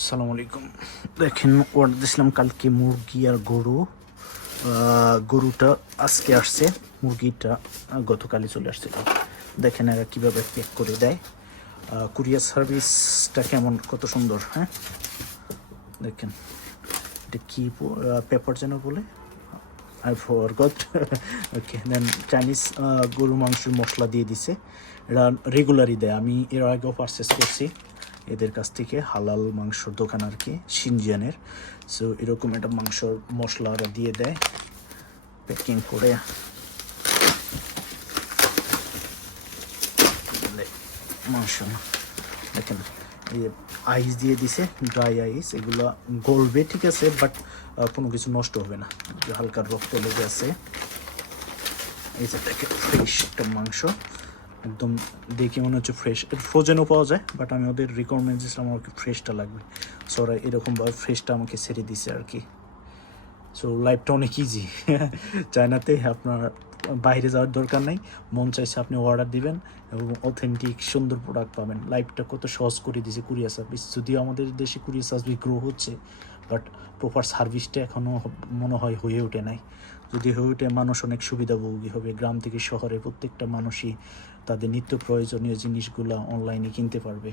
আসসালামু আলাইকুম। দেখেন অর্ডার দিয়েছিলাম কালকে মুরগি আর গরু। গরুটা আজকে আসছে, মুরগিটা গতকালই চলে আসছিল। দেখেন এরা কীভাবে প্যাক করে দেয়। কুরিয়ার সার্ভিসটা কেমন, কত সুন্দর। হ্যাঁ দেখেন, এটা কী পেপার যেন বলে, I forgot. Okay, then Chinese গরু মাংসের মশলা দিয়ে দিছে। এটা রেগুলারই দেয়, আমি এর আগেও পারচেস করছি এদের কাছ থেকে, হালাল মাংসর দোকান আর কি, সিনজিয়ানের। সো এরকম একটা মাংসর মশলা ওরা দিয়ে দেয় প্যাকিং করে। মাংস দেখেন, এই আইস দিয়ে দিছে, ড্রাই আইস, এগুলো গলবে ঠিক আছে, বাট কোনো কিছু নষ্ট হবে না। হালকা রক্ত লেগে আছে। এই যে দেখেন ফ্রেশ একটা মাংস, একদম দেখে মনে হচ্ছে ফ্রেশ। ফ্রোজেনও পাওয়া যায়, বাট আমি ওদের রিকোয়ারমেন্ট দিয়েছিলাম আমাকে ফ্রেশটা লাগবে। সো ওরা এরকমভাবে ফ্রেশটা আমাকে ছেড়ে দিছে আর কি। সো লাইফটা অনেক ইজি। চায়নাতে আপনার বাইরে যাওয়ার দরকার নেই, মন চাইছে আপনি অর্ডার দিবেন এবং অথেন্টিক সুন্দর প্রোডাক্ট পাবেন। লাইফটা কত সহজ করে দিয়েছে কুরিয়ার সার্ভিস। যদিও আমাদের দেশে কুরিয়ার সার্ভিস গ্রো হচ্ছে, বাট প্রপার সার্ভিসটা এখনও মনে হয় হয়ে ওঠে নাই। যদি হয়ে ওঠে, মানুষ অনেক সুবিধাভোগী হবে। গ্রাম থেকে শহরে প্রত্যেকটা মানুষই তাদের নিত্য প্রয়োজনীয় জিনিসগুলো অনলাইনে কিনতে পারবে।